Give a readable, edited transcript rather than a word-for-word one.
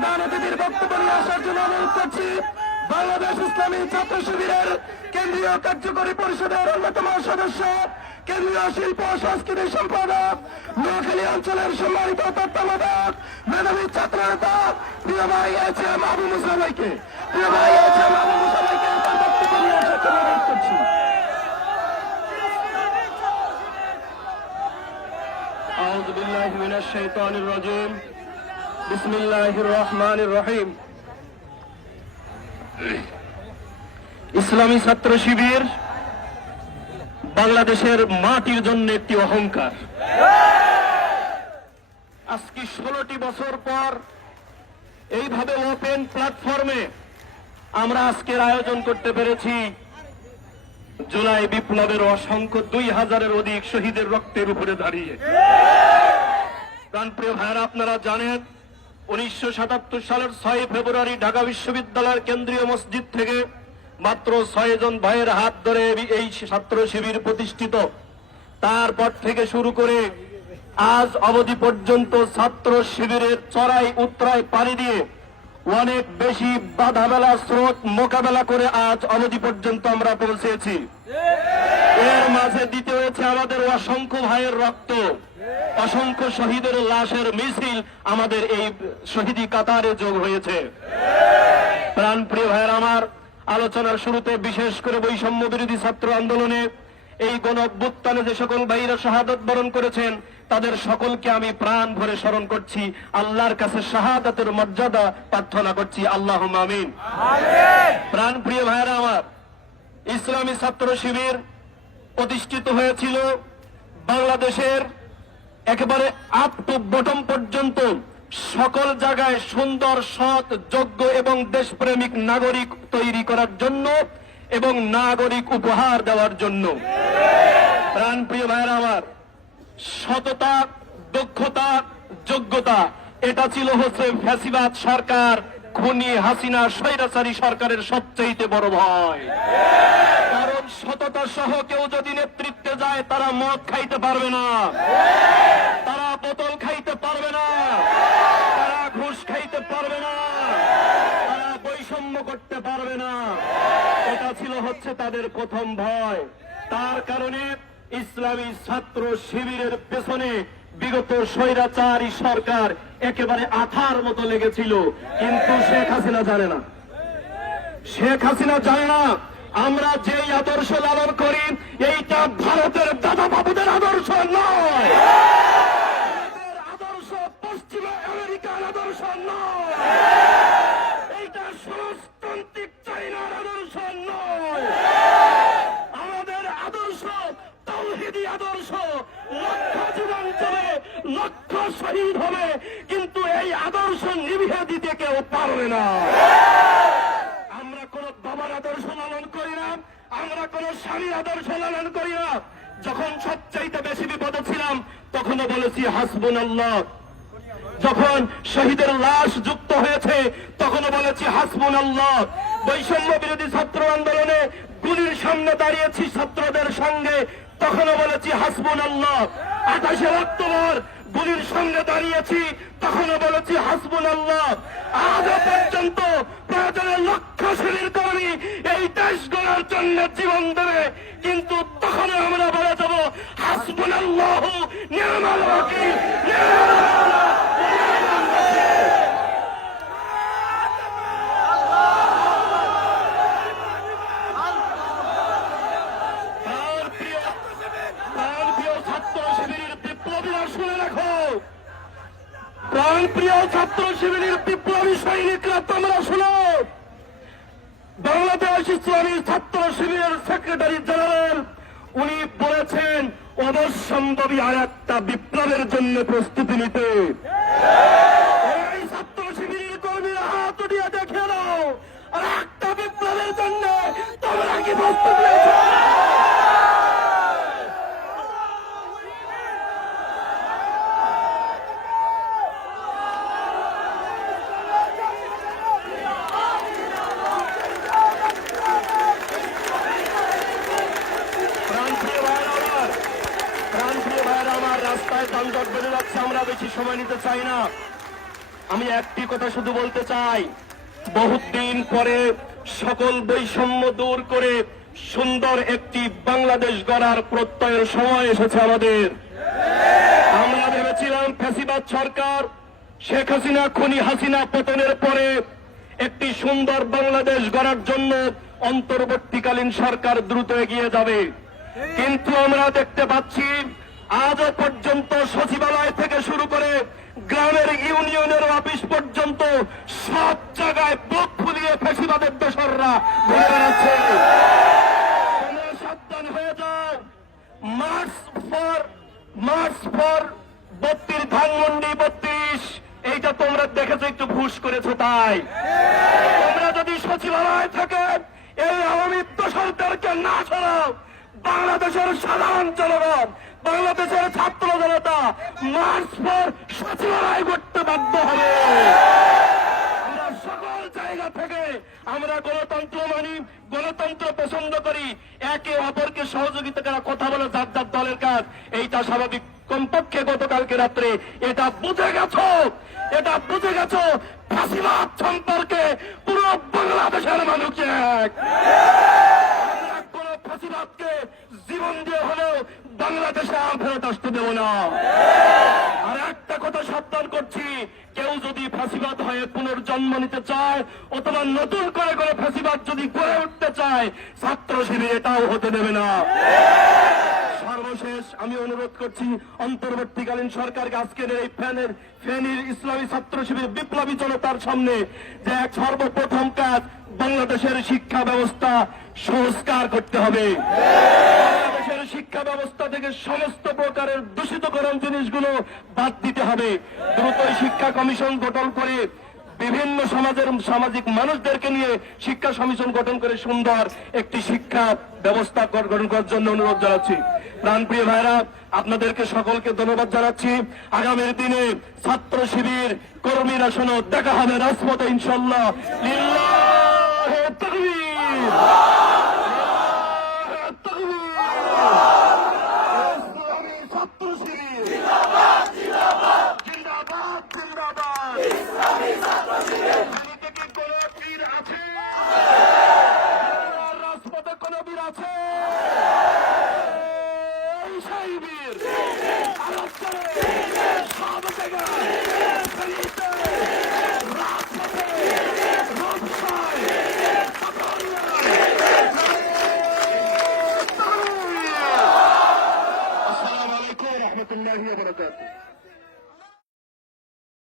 প্রধান অতিথির বক্তব্য নিয়ে আসার জন্য অনুরোধ করছি বাংলাদেশ ইসলামী ছাত্র শিবিরের কেন্দ্রীয় কার্যকরী পরিষদের অন্যতম সদস্য, কেন্দ্রীয় শিল্প ও সংস্কৃতি সম্পাদক, নোয়াখালী অঞ্চলের সম্মানিত তত্ত্বাবধায়ক, মেধাবী ছাত্র নেতা প্রিয় ভাই এইচ.এম. আবু মুসা ভাইকে তার বক্তব্য নিয়ে আসার জন্য অনুরোধ করছি। আউযু বিল্লাহি মিনাশ শাইতানির রাজিম। বিসমিল্লাহির রহমানির রহিম। ইসলামী ছাত্র শিবির বাংলাদেশের মাটির জন্য একটি অহংকার। আজকে 16টি বছর পর এইভাবে ওপেন প্ল্যাটফর্মে আমরা আজকের আয়োজন করতে পেরেছি জুলাই বিপ্লবের অসংখ্য 2000-এর অধিক শহীদের রক্তের উপরে দাঁড়িয়ে। প্রাণপ্রিয় ভাইয়েরা, আপনারা জানেন 1977 সালের 6 ফেব্রুয়ারি ঢাকা বিশ্ববিদ্যালয়ের কেন্দ্রীয় মসজিদ থেকে মাত্র 6 জন ভাইয়ের হাত ধরে এই ছাত্র শিবির প্রতিষ্ঠিত। তারপর থেকে শুরু করে আজ অবধি পর্যন্ত ছাত্র শিবিরের চড়াই উতরাই পাড়ি দিয়ে অনেক বেশি বাধাবেলা স্রোত মোকাবেলা করে আজ অবধি পর্যন্ত আমরা পৌঁছেছি। এর মাঝে দিতে হয়েছে আমাদের অসংখ্য ভাইয়ের রক্ত, অসংখ্য শহীদের লাশের মিছিল আমাদের এই শহীদি কাতারে যোগ হয়েছে। প্রাণপ্রিয় ভাইয়ের আমার, আলোচনার শুরুতে বিশেষ করে বৈষম্য বিরোধী ছাত্র আন্দোলনে এই গণ অভ্যুত্থানে যে সকল ভাইরা শাহাদাত বরণ করেছেন তাদের সকলকে আমি প্রাণ ভরে স্মরণ করছি, আল্লাহর কাছে শাহাদাতের মর্যাদা প্রার্থনা করছি, আল্লাহুম্মা আমিন। প্রাণপ্রিয় ভাইরা আমার, ইসলামী ছাত্র শিবির প্রতিষ্ঠিত হয়েছিল বাংলাদেশের একেবারে আপ টু বটম পর্যন্ত সকল জায়গায় সুন্দর, সৎ, যোগ্য এবং দেশপ্রেমিক নাগরিক তৈরি করার জন্য এবং নাগরিক উপহার দেওয়ার জন্য। প্রাণপ্রিয় ভাইয়েরা আমার, সততা, দক্ষতা, যোগ্যতা এটা ছিল হচ্ছে ফ্যাসিবাদ সরকার, খুনি হাসিনা স্বৈরাচারী সরকারের সবচেয়ে বড় ভয়। কারণ সততা সহ কেউ যদি নেতৃত্বে যায় তারা মদ খাইতে পারবে না, তারা বোতল খাইতে পারবে না, তারা ঘুষ খাইতে পারবে না, তারা বৈষম্য করতে পারবে না। এটা ছিল হচ্ছে তাদের প্রথম ভয়। তার কারণে ইসলামী ছাত্র শিবিরের পেছনে বিগত স্বৈরাচারী সরকার একেবারে আঠার মতো লেগেছিল, কিন্তু শেখ হাসিনা জানে না। শেখ হাসিনা জানে না আমরা যেই আদর্শ লালন করি এইটা ভারতের দাদা বাবুদের আদর্শ নয়, আদর্শ পশ্চিমা আমেরিকার আদর্শ নয়, এইটা সমাজতান্ত্রিক চাইনার আদর্শ নয়। আমাদের আদর্শ তাওহীদি আদর্শ। লক্ষ জীবন চলে, লক্ষ শহীদ হবে, কিন্তু এই আদর্শ নিভিয়ে দিতে কেউ পারবে না। আমরা কোন বাবার আদর্শ লালন করি না, আমরা কোন স্বামীর আদর্শ লালন করি না। যখন সবচাইতে বেশি বিপদে ছিলাম তখনও বলেছি হাসবুনাল্লাহ। যখন শহীদের লাশ যুক্ত হয়েছে তখনও বলেছি হাসবুনাল্লাহ। বৈষম্য বিরোধী ছাত্র আন্দোলনে গুলির সামনে দাঁড়িয়েছি ছাত্রদের সঙ্গে, তখনও বলেছি হাসবুনাল্লাহ। 28 অক্টোবর গুলির সঙ্গে দাঁড়িয়েছি, তখনও বলেছি হাসবুনাল্লাহ। আজও পর্যন্ত প্রয়োজনে লক্ষ শিবির কর্মী এই দেশ গড়ার জন্য জীবন দেবে, কিন্তু তখনও আমরা বলে যাব হাসবুনাল্লাহু নি'মাল ওয়াকিল, নি'মাল মাওলা। প্রাণপ্রিয় ছাত্র শিবিরের বিপ্লবী সৈনিকরা, তোমরা শোনো, বাংলাদেশ ইসলামী ছাত্র শিবিরের সেক্রেটারি জেনারেল উনি বলেছেন অবশ্যম্ভাবী আর একটা বিপ্লবের জন্য প্রস্তুতি নিতে। এই ছাত্র শিবিরের কর্মীরা হাত উঠিয়ে দেখে নাও, আর একটা বিপ্লবের জন্য তোমরা কি প্রস্তুতি নিয়েছো? রাস্তায় যানজট বেড়ে যাচ্ছে, আমরা বেশি সময় নিতে চাই না। আমি একটি কথা শুধু বলতে চাই, বহুত দিন পরে সকল বৈষম্য দূর করে সুন্দর একটি বাংলাদেশ গড়ার প্রত্যয়ের সময় এসেছে আমাদের। আমরা ভেবেছিলাম ফ্যাসিবাদ সরকার শেখ হাসিনা খুনি হাসিনা পতনের পরে একটি সুন্দর বাংলাদেশ গড়ার জন্য অন্তর্বর্তীকালীন সরকার দ্রুত এগিয়ে যাবে, কিন্তু আমরা দেখতে পাচ্ছি আজও পর্যন্ত সচিবালয় থেকে শুরু করে গ্রামের ইউনিয়নের অফিস পর্যন্ত সব জায়গায় বুক ফুলিয়ে ফ্যাসিবাদের দোসররা ঘুরে বেড়াচ্ছে। তোমরা সাবধান হয়ে যাও। মার্চ ফর 32 ধানমন্ডি 32 এইটা তোমরা দেখেছো, একটু ঘুষ করেছো তাই। তোমরা যদি সচিবালয় থেকে এই আওয়ামী দোসরদেরকে না সরাও, বাংলাদেশের সাধারণ জনগণ, বাংলাদেশের ছাত্র জনতা মার্চ পর সচিবালয় করতে বাধ্য হবে। আমরা সকল জায়গা থেকে আমরা গণতন্ত্র মানি, গণতন্ত্র পছন্দ করি, একে অপরকে সহযোগিতা করা, কথা বলে যার যার দলের কাজ, এইটা স্বাভাবিক। কমপক্ষে গতকালকে রাত্রে এটা বুঝে গেছো ফাঁসিবাদ সম্পর্কে পুরো বাংলাদেশের মানুষ এক। আমরা কোন ফাঁসিবাদকে জীবন দিয়ে হলেও বাংলাদেশে আর ফেরত আসতে দেব না। আর একটা কথা সাবধান করছি, কেউ যদি ফাঁসিবাদ হয়ে পুনর্জন্ম নিতে চায় অথবা নতুন করে করে ফাঁসিবাদ যদি গড়ে উঠতে চায়, ছাত্র শিবির এটাও হতে দেবে না। সর্বশেষ আমি অনুরোধ করছি অন্তর্বর্তীকালীন সরকারকে আজকের এই ফেনীর ইসলামী ছাত্র শিবির বিপ্লবী জনতার সামনে যে এক সর্বপ্রথম কাজ, বাংলাদেশের শিক্ষা ব্যবস্থা সংস্কার করতে হবে। বাংলাদেশের শিক্ষা ব্যবস্থা থেকে সমস্ত প্রকারের দূষিতকরণ জিনিসগুলো বাদ দিতে হবে। দ্রুতই শিক্ষা কমিশন গঠন করে বিভিন্ন সামাজিক মানুষদেরকে নিয়ে শিক্ষা কমিশন গঠন করে সুন্দর একটি শিক্ষা ব্যবস্থা গঠন করার জন্য অনুরোধ জানাচ্ছি। প্রাণপ্রিয় ভাইরা, আপনাদেরকে সকলকে ধন্যবাদ জানাচ্ছি। আগামীর দিনে ছাত্র শিবির কর্মীরা শোনো, দেখা হবে রাজপথে ইনশাল্লাহ। লিল্লাহে তাকবীর।